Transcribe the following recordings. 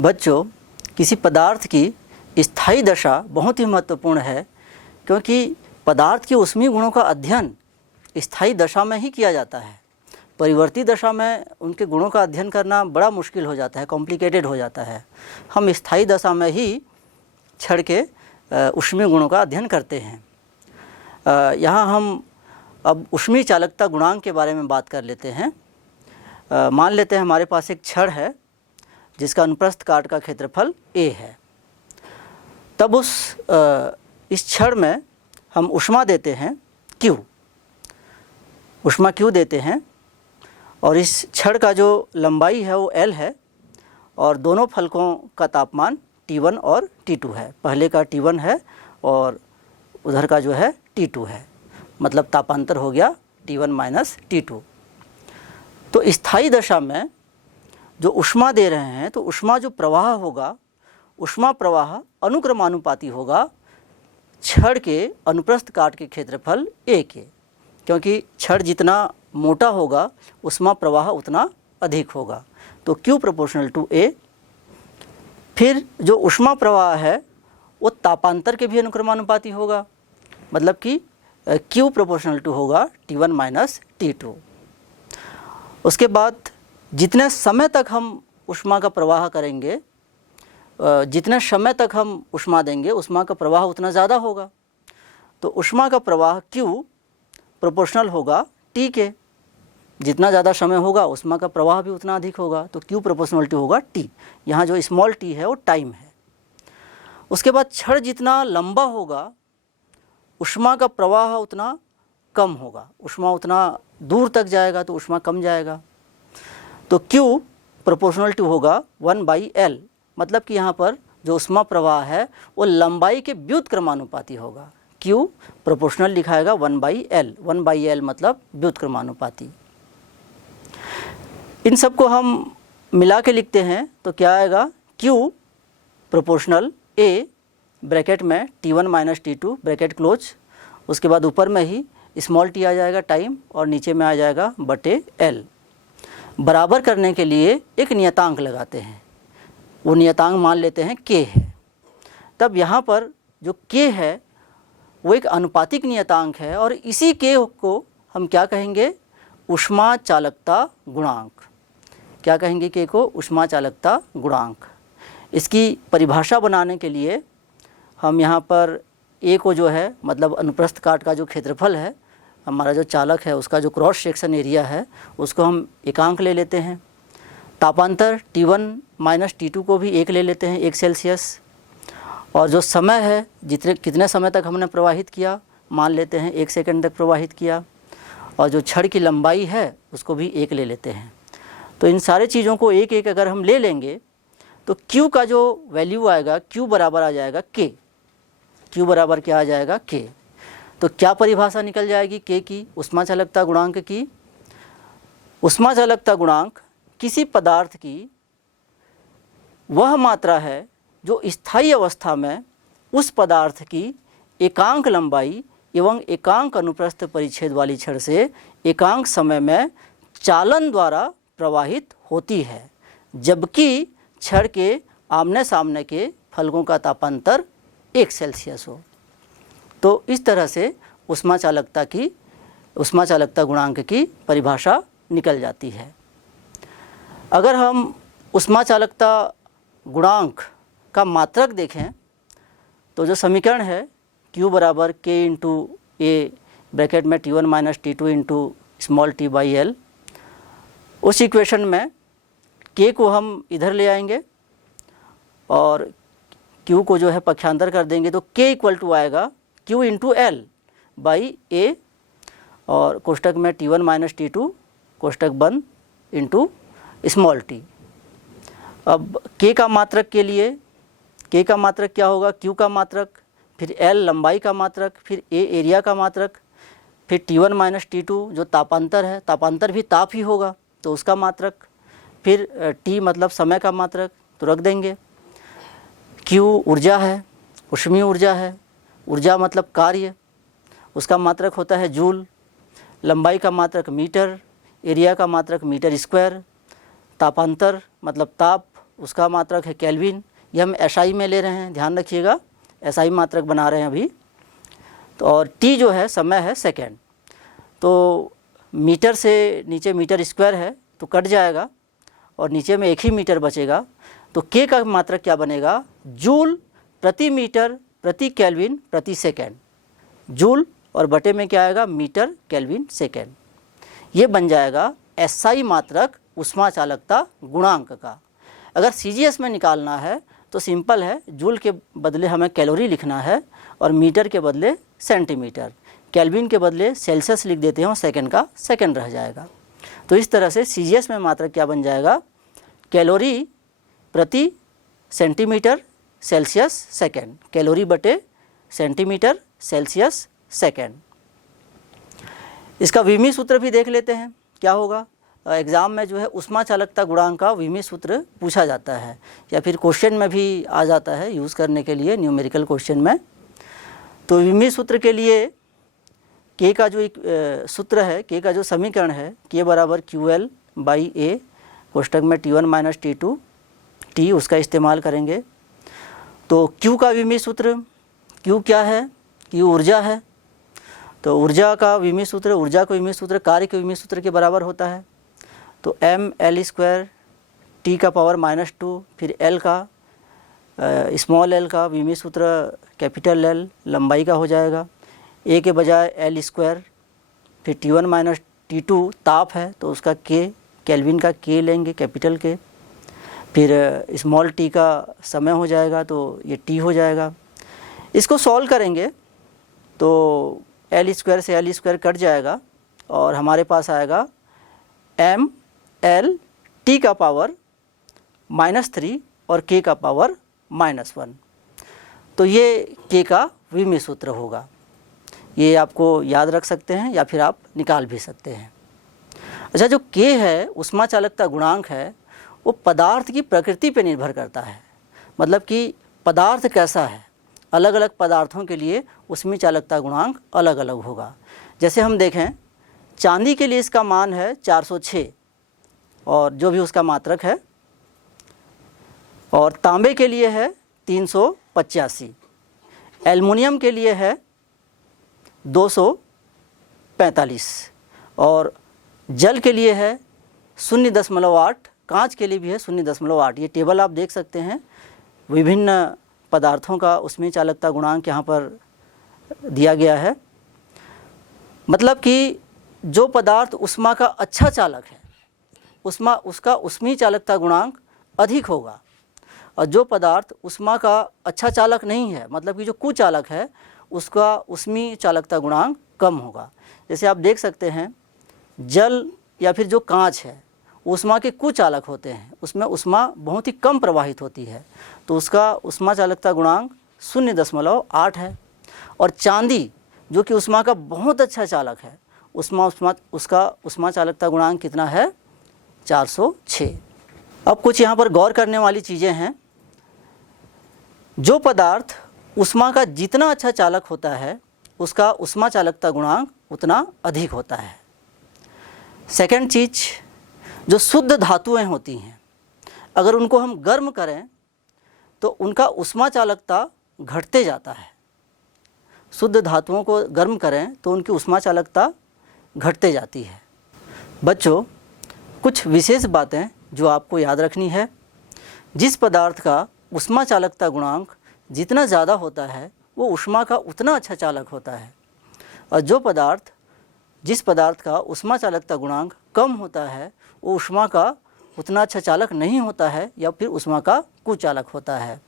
बच्चों, किसी पदार्थ की स्थायी दशा बहुत ही महत्वपूर्ण है, क्योंकि पदार्थ के ऊष्मीय गुणों का अध्ययन स्थायी दशा में ही किया जाता है। परिवर्ती दशा में उनके गुणों का अध्ययन करना बड़ा मुश्किल हो जाता है, कॉम्प्लिकेटेड हो जाता है। हम स्थायी दशा में ही क्षण के ऊष्मीय गुणों का अध्ययन करते हैं। यहाँ हम अब ऊष्मीय चालकता गुणांक के बारे में बात कर लेते हैं। मान लेते हैं हमारे पास एक छड़ है जिसका अनुप्रस्थ काट का क्षेत्रफल a है। तब इस छड़ में हम ऊष्मा देते हैं Q, ऊष्मा Q देते हैं, और इस छड़ का जो लंबाई है वो L है, और दोनों फलकों का तापमान T1 और T2 है। पहले का T1 है और उधर का जो है T2 है, मतलब तापांतर हो गया T1 माइनस T2। तो स्थायी दशा में जो ऊष्मा दे रहे हैं, तो ऊष्मा जो प्रवाह होगा, ऊष्मा प्रवाह अनुक्रमानुपाती होगा छड़ के अनुप्रस्थ काट के क्षेत्रफल A के, क्योंकि छड़ जितना मोटा होगा ऊष्मा प्रवाह उतना अधिक होगा। तो Q प्रोपोर्शनल टू A। फिर जो ऊष्मा प्रवाह है वो तापांतर के भी अनुक्रमानुपाती होगा, मतलब कि Q प्रोपोर्शनल टू होगा T1 माइनस T2। उसके बाद जितने समय तक हम ऊष्मा का प्रवाह करेंगे, जितने समय तक हम ऊष्मा देंगे, ऊष्मा का प्रवाह उतना ज़्यादा होगा। तो ऊष्मा का प्रवाह Q प्रोपोर्शनल होगा T के, जितना ज़्यादा समय होगा ऊष्मा का प्रवाह भी उतना अधिक होगा। तो Q प्रोपोर्शनल टू होगा T। यहाँ जो स्मॉल t है वो टाइम है। उसके बाद छड़ जितना लंबा होगा ऊष्मा का प्रवाह उतना कम होगा, ऊष्मा उतना दूर तक जाएगा तो ऊष्मा कम जाएगा। तो Q प्रोपोर्शनल टू होगा 1/L, मतलब कि यहाँ पर जो ऊष्मा प्रवाह है वो लंबाई के व्युत्क्रमानुपाती होगा। Q प्रोपोर्शनल लिखाएगा 1/L, 1/L मतलब व्युत्क्रमानुपाती। इन सब को हम मिला के लिखते हैं तो क्या आएगा, Q प्रोपोर्शनल A ब्रैकेट में T1 minus T2 bracket close, उसके बाद ऊपर में ही स्मॉल t आ जाएगा टाइम, और नीचे में आ जाएगा बटे L। बराबर करने के लिए एक नियतांक लगाते हैं, वो नियतांक मान लेते हैं K है। तब यहाँ पर जो K है वो एक अनुपातिक नियतांक है, और इसी K को हम क्या कहेंगे, ऊष्मा चालकता गुणांक। क्या कहेंगे K को, ऊष्मा चालकता गुणांक। इसकी परिभाषा बनाने के लिए हम यहाँ पर A को जो है, मतलब अनुप्रस्थ काट का जो क्षेत्रफल है, हमारा जो चालक है उसका जो क्रॉस सेक्शन एरिया है, उसको हम एकांक ले लेते हैं। तापांतर T1 माइनस T2 को भी 1 ले लेते हैं, 1 सेल्सियस। और जो समय है, कितने समय तक हमने प्रवाहित किया, मान लेते हैं 1 सेकंड तक प्रवाहित किया। और जो छड़ की लंबाई है उसको भी 1 ले लेते हैं। तो इन सारे चीज़ों को एक एक अगर हम ले लेंगे तो Q का जो वैल्यू आएगा, Q बराबर आ जाएगा K। Q बराबर क्या आ जाएगा, K। तो क्या परिभाषा निकल जाएगी K की, ऊष्मा चालकता गुणांक की। ऊष्मा चालकता गुणांक किसी पदार्थ की वह मात्रा है जो स्थायी अवस्था में उस पदार्थ की एकांक लंबाई एवं एकांक अनुप्रस्थ परिच्छेद वाली छड़ से एकांक समय में चालन द्वारा प्रवाहित होती है, जबकि छड़ के आमने सामने के फलकों का तापांतर 1 सेल्सियस हो। तो इस तरह से ऊष्मा चालकता गुणांक की परिभाषा निकल जाती है। अगर हम ऊष्मा चालकता गुणांक का मात्रक देखें तो जो समीकरण है Q बराबर K इंटू A ब्रैकेट में T1 minus T2 into small t/L, उस इक्वेशन में K को हम इधर ले आएंगे और Q को जो है पक्षांतर कर देंगे, तो K इक्वल टू आएगा Q into L by A, और कोष्टक में T1 माइनस T2 कोष्टक बंद इंटू स्मॉल t। अब K का मात्रक के लिए K का मात्रक क्या होगा, Q का मात्रक, फिर L लंबाई का मात्रक, फिर A एरिया का मात्रक, फिर T1 माइनस T2 जो तापांतर है, तापांतर भी ताप ही होगा तो उसका मात्रक, फिर T मतलब समय का मात्रक तो रख देंगे। Q ऊर्जा है, ऊष्मीय ऊर्जा है, ऊर्जा मतलब कार्य, उसका मात्रक होता है जूल। लंबाई का मात्रक मीटर, एरिया का मात्रक मीटर स्क्वायर, तापांतर मतलब ताप, उसका मात्रक है केल्विन। ये हम SI में ले रहे हैं, ध्यान रखिएगा, SI मात्रक बना रहे हैं अभी। तो और T जो है समय है सेकेंड। तो मीटर से नीचे मीटर स्क्वायर है तो कट जाएगा और नीचे में एक ही मीटर बचेगा। तो K का मात्रक क्या बनेगा? जूल प्रति मीटर प्रति केल्विन प्रति सेकेंड। जूल और बटे में क्या आएगा? Metre kelvin second. ये बन जाएगा SI मात्रक ऊष्मा चालकता गुणांक का। अगर CGS में निकालना है तो सिंपल है, जूल के बदले हमें कैलोरी लिखना है और मीटर के बदले सेंटीमीटर, केल्विन के बदले सेल्सियस लिख देते हैं और सेकंड का सेकंड रह जाएगा। तो इस तरह से CGS में मात्रक क्या बन जाएगा? कैलोरी प्रति सेंटीमीटर सेल्सियस सेकंड, कैलोरी बटे सेंटीमीटर सेल्सियस सेकंड। इसका विमी सूत्र भी देख लेते हैं क्या होगा। एग्ज़ाम में जो है ऊष्मा चालकता गुणांक का विमी सूत्र पूछा जाता है या फिर क्वेश्चन में भी आ जाता है यूज़ करने के लिए, न्यूमेरिकल क्वेश्चन में। तो विमी सूत्र के लिए K का जो एक सूत्र है, K का जो समीकरण है, K बराबर QL/A कोष्टक में T1 माइनस T2 T, उसका इस्तेमाल करेंगे। तो Q का विमी सूत्र, Q क्या है? Q ऊर्जा है। तो ऊर्जा का विमी सूत्र, ऊर्जा का विमी सूत्र कार्य के विमी सूत्र के बराबर होता है। तो mL² T का पावर -2, फिर L का स्मॉल l का विमी सूत्र कैपिटल L लंबाई का हो जाएगा, A के बजाय L², फिर T1 माइनस T2 ताप है तो उसका K, केल्विन का K लेंगे कैपिटल K, फिर स्मॉल t का समय हो जाएगा तो ये T हो जाएगा। इसको सॉल्व करेंगे तो L² से L² कट जाएगा और हमारे पास आएगा mL T का पावर -3 और K का पावर -1। तो ये K का विमी सूत्र होगा। ये आपको याद रख सकते हैं या फिर आप निकाल भी सकते हैं। अच्छा, जो K है ऊष्मा चालकता गुणांक है, वो पदार्थ की प्रकृति पर निर्भर करता है। मतलब कि पदार्थ कैसा है, अलग अलग पदार्थों के लिए ऊष्मी चालकता गुणांक अलग अलग होगा। जैसे हम देखें, चांदी के लिए इसका मान है 406 और जो भी उसका मात्रक है, और तांबे के लिए है 385, एल्युमिनियम के लिए है 245 और जल के लिए है 0.8, कांच के लिए भी है 0.8। ये टेबल आप देख सकते हैं, विभिन्न पदार्थों का ऊष्मी चालकता गुणांक यहाँ पर दिया गया है। मतलब कि जो पदार्थ ऊष्मा का अच्छा चालक है, उसका ऊष्मी चालकता गुणांक अधिक होगा, और जो पदार्थ ऊष्मा का अच्छा चालक नहीं है, मतलब कि जो कुचालक है, उसका ऊष्मी चालकता गुणांक कम होगा। जैसे आप देख सकते हैं, जल या फिर जो कांच है ऊष्मा के कुचालक होते हैं, उसमें ऊष्मा बहुत ही कम प्रवाहित होती है, तो उसका ऊष्मा चालकता गुणांक 0.8 है। और चांदी जो कि ऊष्मा का बहुत अच्छा चालक है, उसका ऊष्मा चालकता गुणांक कितना है? 406। अब कुछ यहाँ पर गौर करने वाली चीज़ें हैं। जो पदार्थ ऊष्मा का जितना अच्छा चालक होता है, उसका ऊष्मा चालकता गुणांक उतना अधिक होता है। सेकंड चीज़, जो शुद्ध धातुएं होती हैं, अगर उनको हम गर्म करें तो उनका ऊष्मा चालकता घटते जाता है। शुद्ध धातुओं को गर्म करें तो उनकी ऊष्मा चालकता घटते जाती है। बच्चों, कुछ विशेष बातें जो आपको याद रखनी है। जिस पदार्थ का ऊष्मा चालकता गुणांक जितना ज़्यादा होता है, वो ऊष्मा का उतना अच्छा चालक होता है, और जिस पदार्थ का ऊष्मा चालकता गुणांक कम होता है, वो ऊष्मा का उतना अच्छा चालक नहीं होता है या फिर ऊष्मा का कुचालक होता है।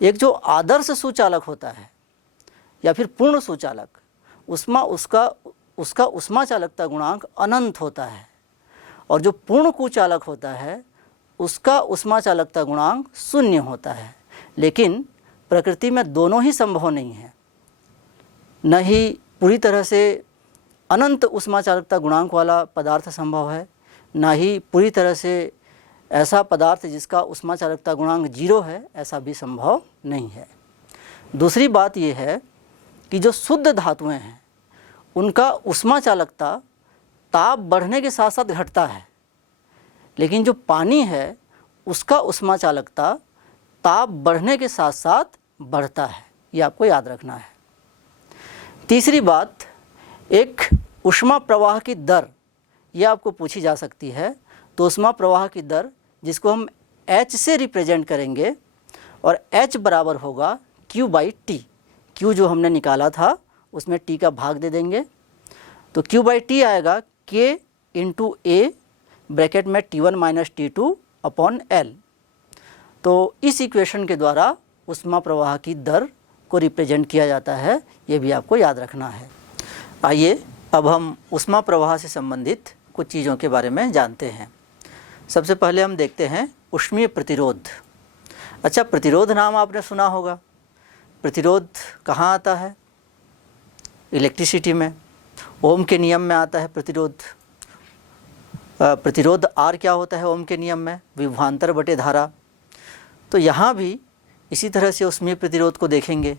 एक जो आदर्श सुचालक होता है या फिर पूर्ण सुचालक, उसका ऊष्मा चालकता गुणांक अनंत होता है, और जो पूर्ण कुचालक होता है उसका ऊष्मा चालकता गुणांक 0 होता है। लेकिन प्रकृति में दोनों ही संभव नहीं है। न ही पूरी तरह से अनंत ऊष्मा चालकता गुणांक वाला पदार्थ संभव है, ना ही पूरी तरह से ऐसा पदार्थ जिसका ऊष्मा चालकता गुणांक 0 है, ऐसा भी संभव नहीं है। दूसरी बात यह है कि जो शुद्ध धातुएं हैं, उनका ऊष्मा चालकता ताप बढ़ने के साथ साथ घटता है, लेकिन जो पानी है उसका उष्मा चालकता ताप बढ़ने के साथ साथ बढ़ता है, ये आपको याद रखना है। तीसरी बात, एक ऊष्मा प्रवाह की दर, ये आपको पूछी जा सकती है। तो ऊष्मा प्रवाह की दर जिसको हम H से रिप्रेजेंट करेंगे और H बराबर होगा Q/T। Q जो हमने निकाला था उसमें T का भाग दे देंगे, तो Q/T आएगा K × A ब्रैकेट में T1 - T2 अपॉन L। तो इस इक्वेशन के द्वारा ऊष्मा प्रवाह की दर को रिप्रेजेंट किया जाता है, ये भी आपको याद रखना है। आइए अब हम ऊष्मा प्रवाह से संबंधित कुछ चीज़ों के बारे में जानते हैं। सबसे पहले हम देखते हैं ऊष्मीय प्रतिरोध। अच्छा, प्रतिरोध नाम आपने सुना होगा। प्रतिरोध कहाँ आता है? इलेक्ट्रिसिटी में, ओम के नियम में आता है प्रतिरोध। प्रतिरोध R क्या होता है ओम के नियम में? विभवांतर बटे धारा। तो यहाँ भी इसी तरह से ऊष्मीय प्रतिरोध को देखेंगे।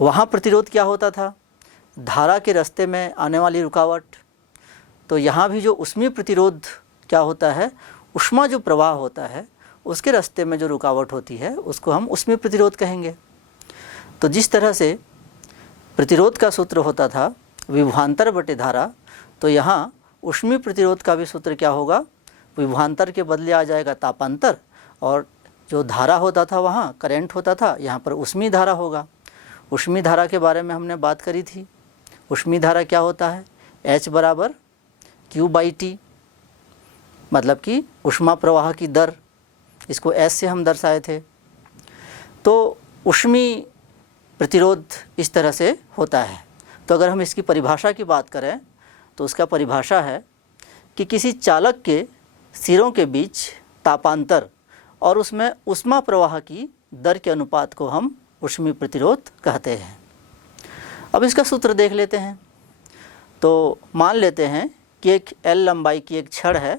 वहाँ प्रतिरोध क्या होता था? धारा के रास्ते में आने वाली रुकावट। तो यहाँ भी जो ऊष्मीय प्रतिरोध क्या होता है? ऊष्मा जो प्रवाह होता है उसके रास्ते में जो रुकावट होती है उसको हम ऊष्मीय प्रतिरोध कहेंगे। तो जिस तरह से प्रतिरोध का सूत्र होता था विभवांतर बटे धारा, तो यहाँ ऊष्मीय प्रतिरोध का भी सूत्र क्या होगा? विभवांतर के बदले आ जाएगा तापांतर, और जो धारा होता था वहाँ करंट होता था, यहाँ पर ऊष्मीय धारा होगा। ऊष्मीय धारा के बारे में हमने बात करी थी। ऊष्मीय धारा क्या होता है? H बराबर Q/T, मतलब कि ऊष्मा प्रवाह की दर, इसको S से हम दर्शाए थे। तो ऊष्मीय प्रतिरोध इस तरह से होता है। तो अगर हम इसकी परिभाषा की बात करें तो उसका परिभाषा है कि किसी चालक के सिरों के बीच तापांतर और उसमें ऊष्मा प्रवाह की दर के अनुपात को हम ऊष्मीय प्रतिरोध कहते हैं। अब इसका सूत्र देख लेते हैं। तो मान लेते हैं कि एक L लंबाई की एक छड़ है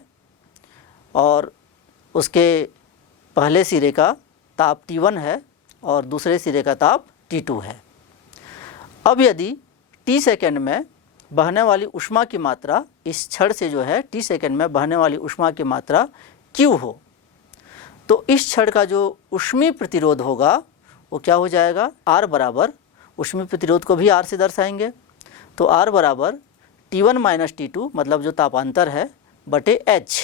और उसके पहले सिरे का ताप T1 है और दूसरे सिरे का ताप T2 है। अब यदि T सेकेंड में बहने वाली ऊष्मा की मात्रा इस छड़ से जो है T सेकेंड में बहने वाली ऊष्मा की मात्रा Q हो, तो इस छड़ का जो ऊष्मीय प्रतिरोध होगा वो क्या हो जाएगा? R बराबर, ऊष्मीय प्रतिरोध को भी R से दर्शाएंगे, तो R बराबर T1 - T2 मतलब जो तापांतर है बटे H।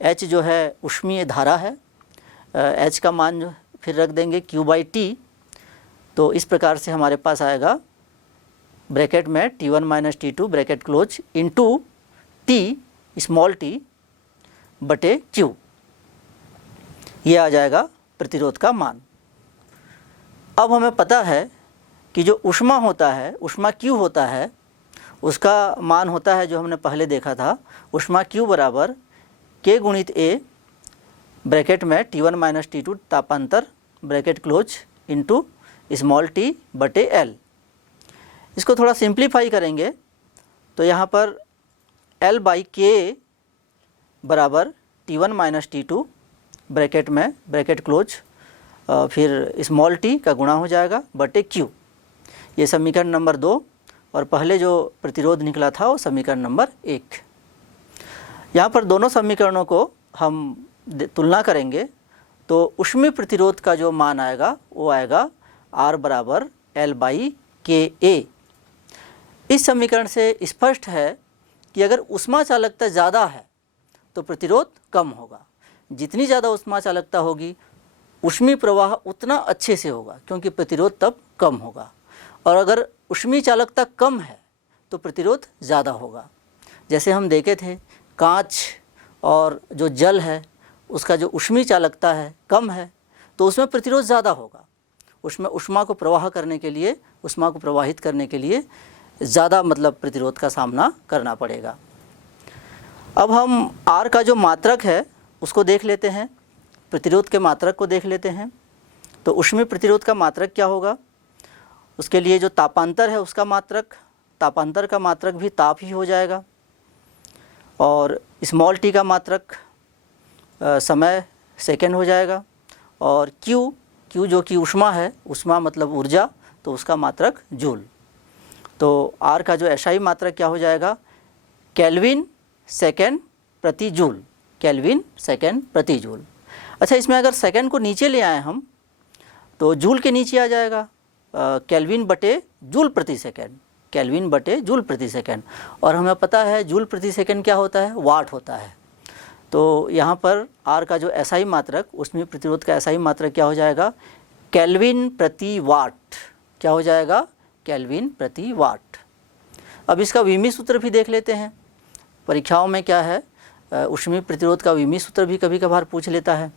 H जो है ऊष्मीय धारा है, H का मान जो फिर रख देंगे Q/T। तो इस प्रकार से हमारे पास आएगा ब्रैकेट में T1 - T2 bracket close into T small t बटे Q, ये आ जाएगा प्रतिरोध का मान। अब हमें पता है कि जो ऊष्मा होता है, ऊष्मा Q होता है, उसका मान होता है जो हमने पहले देखा था, ऊष्मा Q बराबर K × A ब्रैकेट में T1 - T2 तापांतर bracket close into small t बटे L। इसको थोड़ा सिंप्लीफाई करेंगे तो यहाँ पर L/K बराबर T1 - T2 ब्रैकेट में ब्रैकेट क्लोज फिर स्मॉल t का गुणा हो जाएगा बटे Q। ये समीकरण नंबर 2, और पहले जो प्रतिरोध निकला था वो समीकरण नंबर 1। यहाँ पर दोनों समीकरणों को हम तुलना करेंगे तो ऊष्मीय प्रतिरोध का जो मान आएगा वो आएगा R बराबर L/KA। इस समीकरण से स्पष्ट है कि अगर ऊष्मा चालकता ज़्यादा है तो प्रतिरोध कम होगा। जितनी ज़्यादा ऊष्मा चालकता होगी ऊष्मीय प्रवाह उतना अच्छे से होगा, क्योंकि प्रतिरोध तब कम होगा। और अगर ऊष्मीय चालकता कम है तो प्रतिरोध ज़्यादा होगा। जैसे हम देखे थे कांच और जो जल है उसका जो ऊष्मीय चालकता है कम है तो उसमें प्रतिरोध ज़्यादा होगा। उसमें ऊष्मा को प्रवाह करने के लिए, ऊष्मा को प्रवाहित करने के लिए ज़्यादा मतलब प्रतिरोध का सामना करना पड़ेगा। अब हम R का जो मात्रक है उसको देख लेते हैं, प्रतिरोध के मात्रक को देख लेते हैं। तो ऊष्मीय प्रतिरोध का मात्रक क्या होगा? उसके लिए जो तापांतर है उसका मात्रक, तापांतर का मात्रक भी ताप ही हो जाएगा, और स्मॉल t का मात्रक समय सेकेंड हो जाएगा, और Q जो कि ऊष्मा है, ऊष्मा मतलब ऊर्जा, तो उसका मात्रक जूल। तो R का जो SI मात्रक क्या हो जाएगा? केल्विन सेकेंड प्रति जूल, केल्विन सेकेंड प्रति जूल। अच्छा, इसमें अगर सेकंड को नीचे ले आए हम तो जूल के नीचे आ जाएगा केल्विन बटे जूल प्रति सेकंड, केल्विन बटे जूल प्रति सेकंड। और हमें पता है जूल प्रति सेकंड क्या होता है, वाट होता है। तो यहाँ पर आर का जो एसआई मात्रक, उसमें प्रतिरोध का एसआई मात्रक क्या हो जाएगा, केल्विन प्रति वाट। क्या हो जाएगा, केल्विन प्रति वाट। अब इसका वीमी सूत्र भी देख लेते हैं। परीक्षाओं में क्या है, ऊष्मीय प्रतिरोध का वीमी सूत्र भी कभी कभार पूछ लेता है।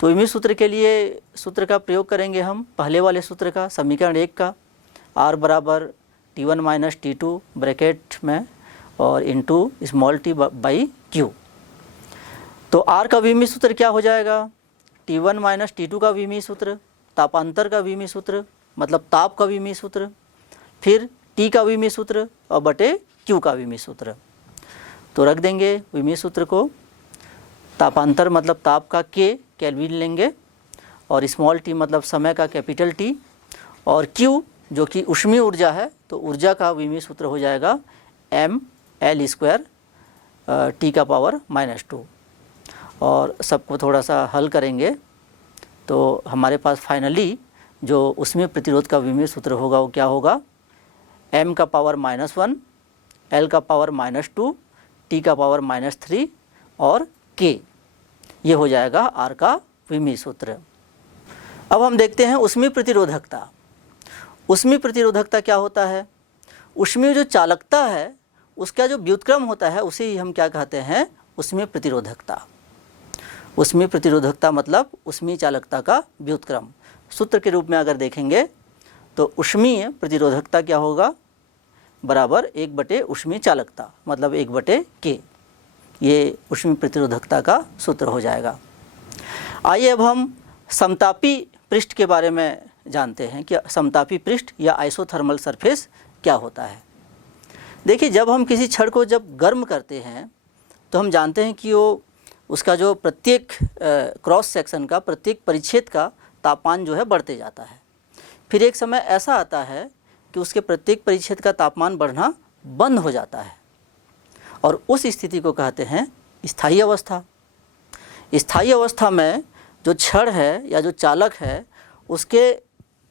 तो वीमी सूत्र के लिए सूत्र का प्रयोग करेंगे हम पहले वाले सूत्र का, समीकरण 1 का, R बराबर T1 माइनस T2 ब्रैकेट में और into small t by Q। तो R का वीमी सूत्र क्या हो जाएगा, T1 माइनस T2 का वीमी सूत्र, तापांतर का वीमी सूत्र मतलब ताप का वीमी सूत्र, फिर T का वीमी सूत्र और बटे Q का वीमी सूत्र। तो रख देंगे वीमी सूत्र को, तापांतर मतलब ताप का K केल्विन लेंगे और स्मॉल t मतलब समय का कैपिटल T, और Q जो कि ऊष्मीय ऊर्जा है तो ऊर्जा का वीमी सूत्र हो जाएगा mL² T का पावर -2। और सबको थोड़ा सा हल करेंगे तो हमारे पास फाइनली जो ऊष्मीय प्रतिरोध का वीमी सूत्र होगा वो क्या होगा, m का पावर -1, L का पावर -2, T का पावर -3 और K, ये हो जाएगा R का वीमी सूत्र। अब हम देखते हैं ऊष्मीय प्रतिरोधकता। ऊष्मीय प्रतिरोधकता क्या होता है, ऊष्मीय जो चालकता है उसका जो व्युत्क्रम होता है उसे ही हम क्या कहते हैं, ऊष्मीय प्रतिरोधकता। ऊष्मीय प्रतिरोधकता मतलब ऊष्मीय चालकता का व्युत्क्रम। सूत्र के रूप में अगर देखेंगे तो ऊष्मीय प्रतिरोधकता क्या होगा, बराबर 1 बटे ऊष्मीय चालकता मतलब 1 बटे K। ये ऊष्मीय प्रतिरोधकता का सूत्र हो जाएगा। आइए अब हम समतापी पृष्ठ के बारे में जानते हैं कि समतापी पृष्ठ या आइसोथर्मल सरफेस क्या होता है। देखिए, जब हम किसी छड़ को जब गर्म करते हैं तो हम जानते हैं कि वो उसका जो प्रत्येक क्रॉस सेक्शन का, प्रत्येक परिच्छेद का तापमान जो है बढ़ते जाता है। फिर एक समय ऐसा आता है कि उसके प्रत्येक परिच्छेद का तापमान बढ़ना बंद हो जाता है और उस स्थिति को कहते हैं स्थायी अवस्था। स्थायी अवस्था में जो छड़ है या जो चालक है उसके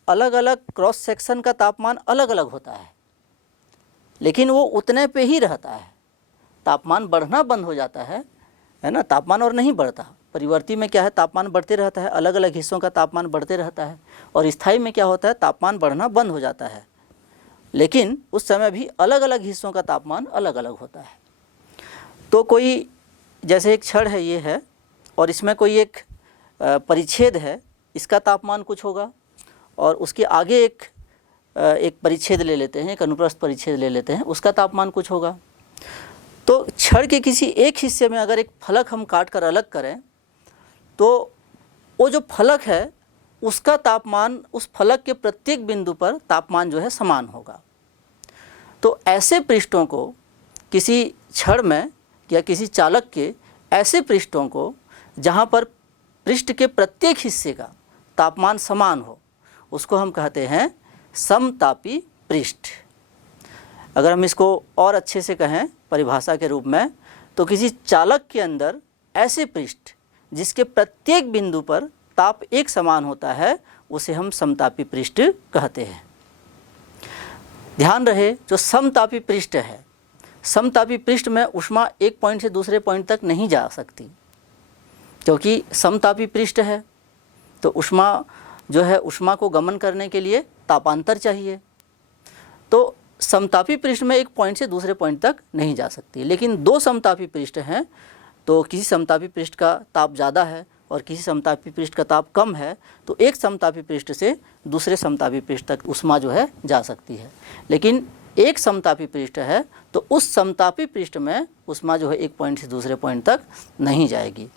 अलग अलग क्रॉस सेक्शन का तापमान अलग अलग होता है, लेकिन वो उतने पे ही रहता है। तापमान बढ़ना बंद हो जाता है ना, तापमान और नहीं बढ़ता। परिवर्ती में क्या है, तापमान बढ़ते रहता है, अलग अलग हिस्सों का तापमान बढ़ते रहता है। और स्थायी में क्या होता है, तापमान बढ़ना बंद हो जाता है, लेकिन उस समय भी अलग अलग हिस्सों का तापमान अलग अलग होता है। तो कोई जैसे एक छड़ है ये है और इसमें कोई एक परिच्छेद है, इसका तापमान कुछ होगा, और उसके आगे एक परिच्छेद ले लेते हैं, एक अनुप्रस्थ परिच्छेद ले लेते हैं, उसका तापमान कुछ होगा। तो छड़ के किसी एक हिस्से में अगर एक फलक हम काट कर अलग करें तो वो जो फलक है उसका तापमान उस फलक के प्रत्येक बिंदु पर तापमान जो है समान होगा। तो ऐसे पृष्ठों को, किसी छड़ में या किसी चालक के ऐसे पृष्ठों को जहाँ पर पृष्ठ के प्रत्येक हिस्से का तापमान समान हो, उसको हम कहते हैं समतापी पृष्ठ। अगर हम इसको और अच्छे से कहें परिभाषा के रूप में, तो किसी चालक के अंदर ऐसे पृष्ठ जिसके प्रत्येक बिंदु पर ताप एक समान होता है उसे हम समतापी पृष्ठ कहते हैं। ध्यान रहे, जो समतापी पृष्ठ है, समतापी पृष्ठ में ऊष्मा एक पॉइंट से दूसरे पॉइंट तक नहीं जा सकती, क्योंकि समतापी पृष्ठ है तो ऊष्मा जो है, ऊष्मा को गमन करने के लिए तापांतर चाहिए। तो समतापी पृष्ठ में एक पॉइंट से दूसरे पॉइंट तक नहीं जा सकती। लेकिन दो समतापी पृष्ठ हैं, तो किसी समतापी पृष्ठ का ताप ज़्यादा है और किसी समतापी पृष्ठ का ताप कम है, तो एक समतापी पृष्ठ से दूसरे समतापी पृष्ठ तक ऊष्मा जो है जा सकती है। लेकिन एक समतापी पृष्ठ है तो उस समतापी पृष्ठ में ऊष्मा जो है एक पॉइंट से दूसरे पॉइंट तक नहीं जाएगी।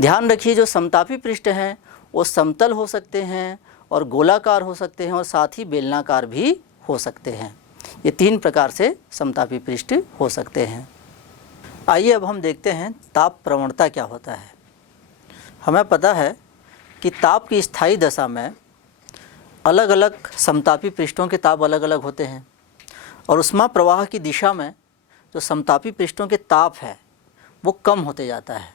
ध्यान रखिए, जो समतापी पृष्ठ हैं वो समतल हो सकते हैं और गोलाकार हो सकते हैं और साथ ही बेलनाकार भी हो सकते हैं। ये 3 प्रकार से समतापी पृष्ठ हो सकते हैं। आइए अब हम देखते हैं ताप प्रवणता क्या होता है। हमें पता है कि ताप की स्थायी दशा में अलग अलग समतापी पृष्ठों के ताप अलग अलग होते हैं और ऊष्मा प्रवाह की दिशा में जो समतापी पृष्ठों के ताप है वो कम होते जाता है।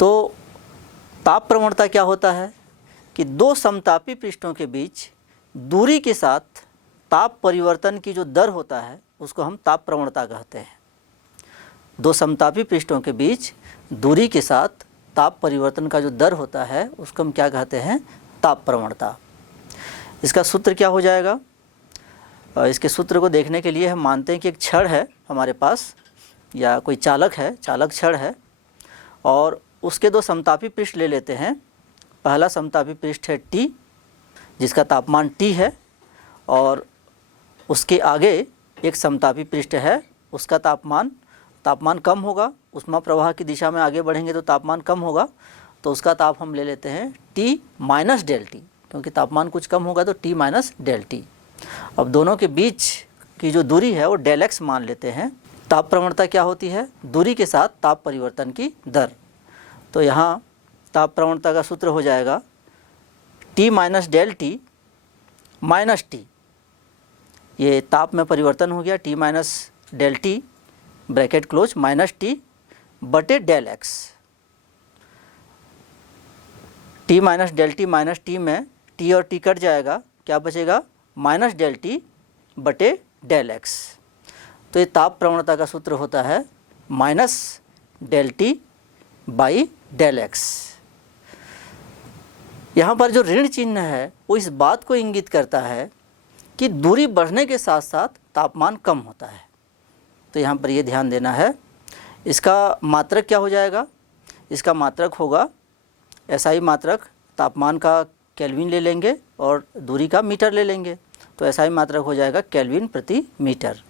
तो ताप प्रवणता क्या होता है कि दो समतापी पृष्ठों के बीच दूरी के साथ ताप परिवर्तन की जो दर होता है उसको हम ताप प्रवणता कहते हैं। दो समतापी पृष्ठों के बीच दूरी के साथ ताप परिवर्तन का जो दर होता है उसको हम क्या कहते हैं? ताप प्रवणता। इसका सूत्र क्या हो जाएगा? इसके सूत्र को देखने के लिए हम मानते हैं कि एक छड़ है हमारे पास या कोई चालक है, चालक छड़ है और उसके दो समतापी पृष्ठ ले लेते हैं। पहला समतापी पृष्ठ है T जिसका तापमान T है और उसके आगे एक समतापी पृष्ठ है, उसका तापमान कम होगा, ऊष्मा प्रवाह की दिशा में आगे बढ़ेंगे तो तापमान कम होगा, तो उसका ताप हम ले लेते हैं T माइनस डेल टी, क्योंकि तापमान कुछ कम होगा तो T माइनस डेल टी। अब दोनों के बीच की जो दूरी है वो डेल एक्स मान लेते हैं। ताप प्रवणता क्या होती है? दूरी के साथ ताप परिवर्तन की दर। तो यहाँ ताप प्रवणता का सूत्र हो जाएगा T minus del T minus T, ये ताप में परिवर्तन हो गया, T minus del T bracket close minus T बटे del X. T minus del T minus T में T और T कट जाएगा, क्या बचेगा? माइनस डेल टी बटे डेल एक्स। तो ये ताप प्रवणता का सूत्र होता है minus del T by del X. यहाँ पर जो ऋण चिन्ह है वो इस बात को इंगित करता है कि दूरी बढ़ने के साथ साथ तापमान कम होता है। तो यहाँ पर ये ध्यान देना है। इसका मात्रक क्या हो जाएगा? इसका मात्रक होगा SI मात्रक, तापमान का केल्विन ले लेंगे और दूरी का मीटर ले लेंगे, तो SI मात्रक हो जाएगा केल्विन प्रति मीटर।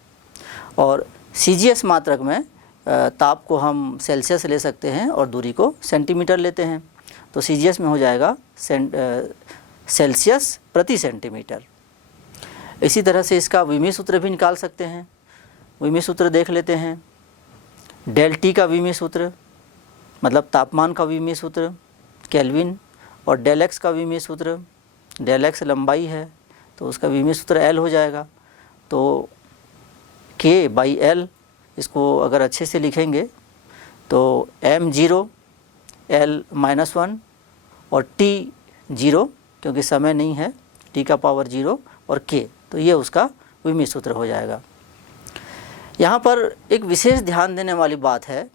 और CGS मात्रक में ताप को हम सेल्सियस ले सकते हैं और दूरी को सेंटीमीटर लेते हैं, तो CGS में हो जाएगा सेल्सियस प्रति सेंटीमीटर। इसी तरह से इसका विमी सूत्र भी निकाल सकते हैं। विमी सूत्र देख लेते हैं। डेल टी का विमी सूत्र मतलब तापमान का विमी सूत्र केल्विन, और डेल एक्स का विमी सूत्र, डेल एक्स लंबाई है तो उसका विमी सूत्र L हो जाएगा। तो K बाई L, इसको अगर अच्छे से लिखेंगे तो m0 L माइनस 1 और T 0, क्योंकि समय नहीं है, T का पावर 0 और K, तो ये उसका विमी सूत्र हो जाएगा। यहाँ पर एक विशेष ध्यान देने वाली बात है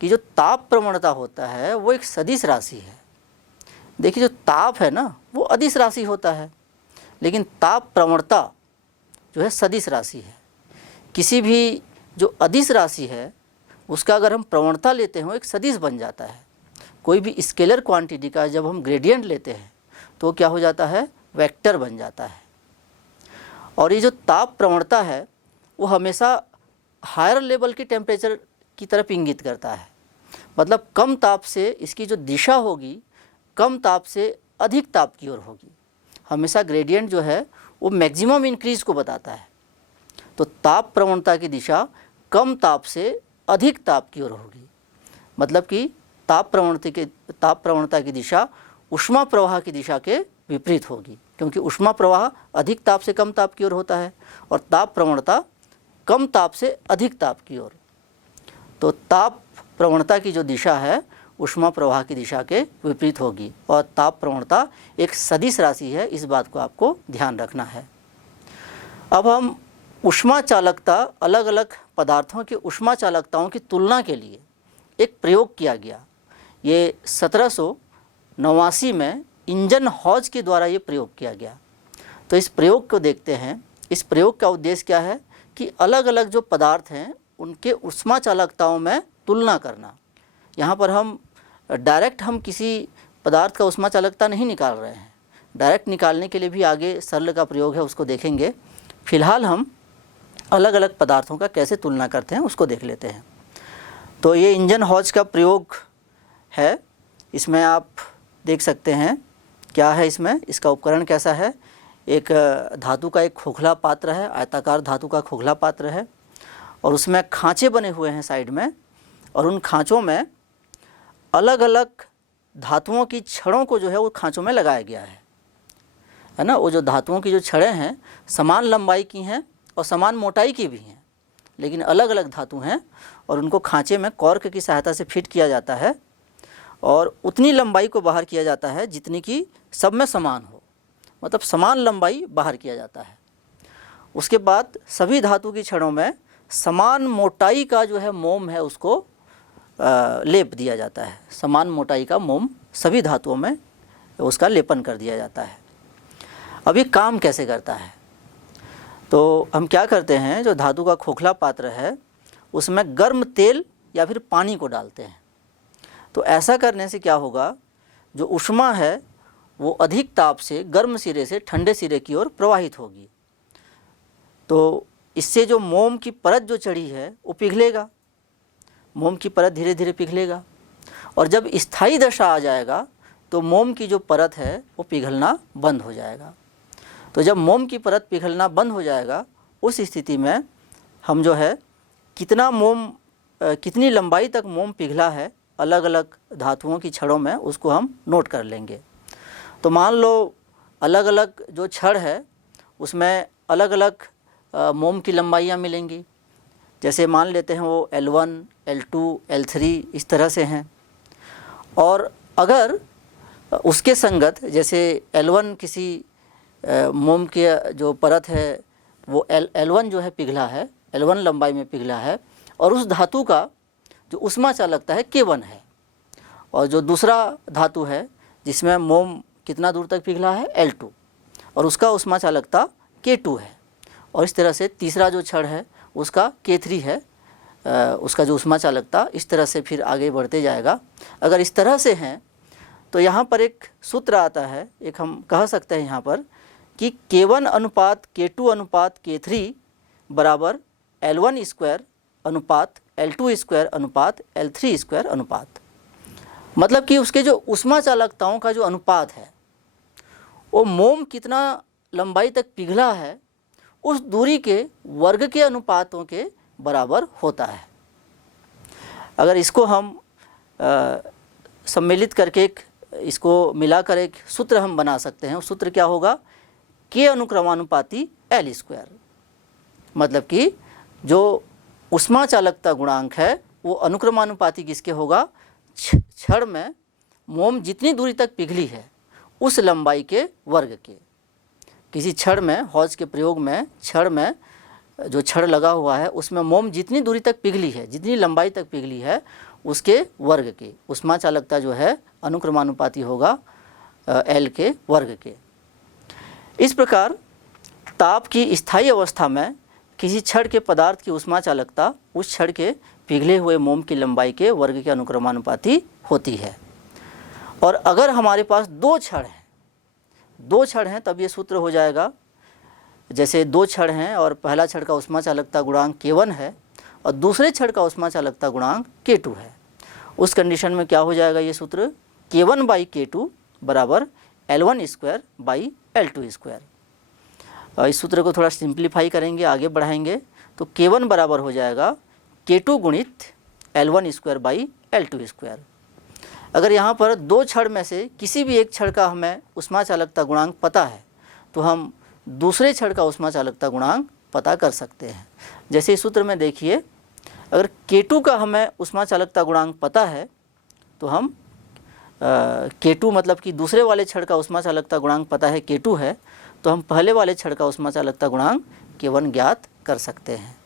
कि जो ताप प्रवणता होता है वो एक सदिश राशि है। देखिए जो ताप है ना वो अदिश राशि होता है, लेकिन ताप प्रवणता जो है सदिश राशि है। किसी भी जो अदिश राशि है उसका अगर हम प्रवणता लेते हैं एक सदिश बन जाता है। कोई भी स्केलर क्वांटिटी का जब हम ग्रेडियंट लेते हैं तो क्या हो जाता है? वेक्टर बन जाता है। और ये जो ताप प्रवणता है वो हमेशा हायर लेवल के टेम्परेचर की तरफ इंगित करता है। मतलब कम ताप से इसकी जो दिशा होगी कम ताप से अधिक ताप की ओर होगी। हमेशा ग्रेडियंट जो है वो मैक्सिमम इंक्रीज को बताता है। तो ताप प्रवणता की दिशा कम ताप से अधिक ताप की ओर होगी। मतलब कि ताप प्रवणता की दिशा ऊष्मा प्रवाह की दिशा के विपरीत होगी, क्योंकि ऊष्मा प्रवाह अधिक ताप से कम ताप की ओर होता है और ताप प्रवणता कम ताप से अधिक ताप की ओर। तो ताप प्रवणता की जो दिशा है ऊष्मा प्रवाह की दिशा के विपरीत होगी और ताप प्रवणता एक सदिश राशि है, इस बात को आपको ध्यान रखना है। अब हम ऊष्मा चालकता, अलग अलग पदार्थों की ऊष्मा चालकताओं की तुलना के लिए एक प्रयोग किया गया। ये 1789 में इंजन हॉज के द्वारा ये प्रयोग किया गया। तो इस प्रयोग को देखते हैं। इस प्रयोग का उद्देश्य क्या है कि अलग अलग जो पदार्थ हैं उनके ऊष्मा चालकताओं में तुलना करना। यहाँ पर हम डायरेक्ट किसी पदार्थ का ऊष्मा चालकता नहीं निकाल रहे हैं। डायरेक्ट निकालने के लिए भी आगे सरल का प्रयोग है, उसको देखेंगे। फिलहाल हम अलग अलग पदार्थों का कैसे तुलना करते हैं उसको देख लेते हैं। तो ये इंजन हॉज का प्रयोग है। इसमें आप देख सकते हैं क्या है इसमें, इसका उपकरण कैसा है। एक धातु का एक खोखला पात्र है, आयताकार धातु का खोखला पात्र है और उसमें खांचे बने हुए हैं साइड में, और उन खांचों में अलग अलग धातुओं की छड़ों को जो है वो खांचों में लगाया गया है ना। वो जो धातुओं की जो छड़ें हैं समान लंबाई की हैं और समान मोटाई की भी हैं, लेकिन अलग अलग धातु हैं और उनको खांचे में कॉर्क की सहायता से फिट किया जाता है और उतनी लंबाई को बाहर किया जाता है जितनी कि सब में समान हो, मतलब समान लंबाई बाहर किया जाता है। उसके बाद सभी धातु की छड़ों में समान मोटाई का जो है मोम है उसको लेप दिया जाता है। समान मोटाई का मोम सभी धातुओं में उसका लेपन कर दिया जाता है। अब ये काम कैसे करता है? तो हम क्या करते हैं, जो धातु का खोखला पात्र है उसमें गर्म तेल या फिर पानी को डालते हैं। तो ऐसा करने से क्या होगा, जो ऊष्मा है वो अधिक ताप से गर्म सिरे से ठंडे सिरे की ओर प्रवाहित होगी। तो इससे जो मोम की परत जो चढ़ी है वो पिघलेगा, मोम की परत धीरे धीरे पिघलेगा, और जब स्थायी दशा आ जाएगा तो मोम की जो परत है वो पिघलना बंद हो जाएगा। तो जब मोम की परत पिघलना बंद हो जाएगा उस स्थिति में हम जो है कितनी लंबाई तक मोम पिघला है अलग अलग धातुओं की छड़ों में उसको हम नोट कर लेंगे। तो मान लो अलग अलग जो छड़ है उसमें अलग अलग मोम की लंबाइयाँ मिलेंगी। जैसे मान लेते हैं वो L1, L2, L3 इस तरह से हैं। और अगर उसके संगत जैसे L1 किसी मोम की जो परत है वो L1 जो है पिघला है, L1 लंबाई में पिघला है, और उस धातु का जो ऊष्मा चालकता है K1 है, और जो दूसरा धातु है जिसमें मोम कितना दूर तक पिघला है L2, और उसका ऊष्मा चालकता K2 है, और इस तरह से तीसरा जो छड़ है उसका K3 है, उसका जो ऊष्मा चालकता इस तरह से फिर आगे बढ़ते जाएगा। अगर इस तरह से हैं तो यहाँ पर एक सूत्र आता है, एक हम कह सकते हैं यहाँ पर कि K1 अनुपात K2 अनुपात K3 बराबर L1 स्क्वायर अनुपात L2 स्क्वायर अनुपात L3 स्क्वायर अनुपात। मतलब कि उसके जो ऊष्मा चालकताओं का जो अनुपात है वो मोम कितना लंबाई तक पिघला है उस दूरी के वर्ग के अनुपातों के बराबर होता है। अगर इसको हम सम्मिलित करके इसको मिलाकर एक सूत्र हम बना सकते हैं। उस सूत्र क्या होगा, K अनुक्रमानुपाती L स्क्वायर। मतलब कि जो ऊष्मा चालकता गुणांक है वो अनुक्रमानुपाती किसके होगा, छड़ में मोम जितनी दूरी तक पिघली है उस लंबाई के वर्ग के। किसी छड़ में, हौज के प्रयोग में छड़ में जो छड़ लगा हुआ है उसमें मोम जितनी दूरी तक पिघली है, जितनी लंबाई तक पिघली है उसके वर्ग के ऊष्मा चालकता जो है अनुक्रमानुपाती होगा L के वर्ग के। इस प्रकार ताप की स्थायी अवस्था में किसी छड़ के पदार्थ की ऊष्मा चालकता उस छड़ के पिघले हुए मोम की लंबाई के वर्ग के अनुक्रमानुपाती होती है। और अगर हमारे पास दो छड़ हैं तब ये सूत्र हो जाएगा। जैसे दो छड़ हैं और पहला छड़ का ऊष्मा चालकता गुणांक K1 है और दूसरे छड़ का ऊष्मा चालकता गुणांक K2 है, उस कंडीशन में क्या हो जाएगा ये सूत्र, K1 बाई K2 बराबर L1 square by L2 square. इस सूत्र को थोड़ा सिंप्लीफाई करेंगे, आगे बढ़ाएंगे तो K1 बराबर हो जाएगा K2 गुणित L1 square by L2 square. अगर यहाँ पर दो छड़ में से किसी भी एक छड़ का हमें ऊष्मा चालकता गुणांक पता है तो हम दूसरे छड़ का ऊष्मा चालकता गुणांक पता कर सकते हैं। जैसे इस सूत्र में देखिए, अगर K2 का हमें ऊष्मा चालकता गुणांक पता है तो हम K2 मतलब कि दूसरे वाले छड़ का ऊष्मा चालकता गुणांक पता है K2 है, तो हम पहले वाले छड़ का ऊष्मा चालकता गुणांक K1 ज्ञात कर सकते हैं।